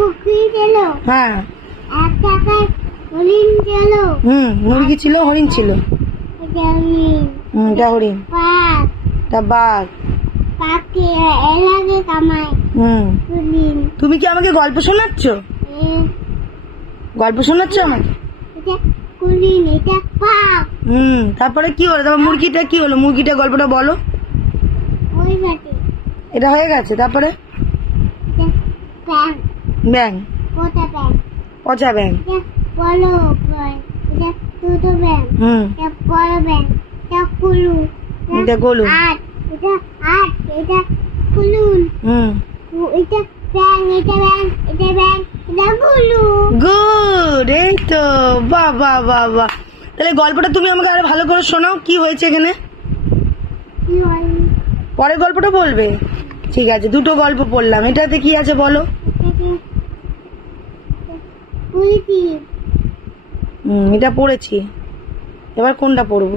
কুকুর ছিল। হ্যাঁ। এক জায়গায় হরিণ ছিল। মুরগি ছিল, হরিণ ছিল। এটা হরিণ। এটা হরিণ। বাঘ। এটা বাঘ। পাখি এলাকে কামায়। হরিণ। তুমি কি আমাকে গল্প শোনাচ্ছ? গল্প শোনাচ্ছ আমাকে? এটা হরিণ, এটা বাঘ। তারপরে কি হলো? তারপর মুরগিটা কি হলো? মুরগিটা গল্পটা বলো। ওই বাটে। এটা হয়ে গেছে। তারপরে এটা ব্যাং। ব্যাং। কোথা ব্যাং? পচা ব্যাং। এটা বড় ব্যাং। এটা ছোট ব্যাং। এটা বড় ব্যাং। এটা কুলু। এটা গোলু। আট। এটা আট। এটা কুলুন। এটা ব্যাং, এটা ব্যাং, এটা ব্যাং, এটা কুলু। গুড। এই তো, বাহ বাহ বাহ বাহ। তাহলে গল্পটা তুমি আমাকে আরো ভালো করে শোনাও, কি হয়েছে এখানে? কি হয়? পরের গল্পটা বলবে? ঠিক আছে, দুটো গল্প পড়লাম। এটাতে কি আছে বলো? এটা পড়েছি, এবার কোনটা পড়বো?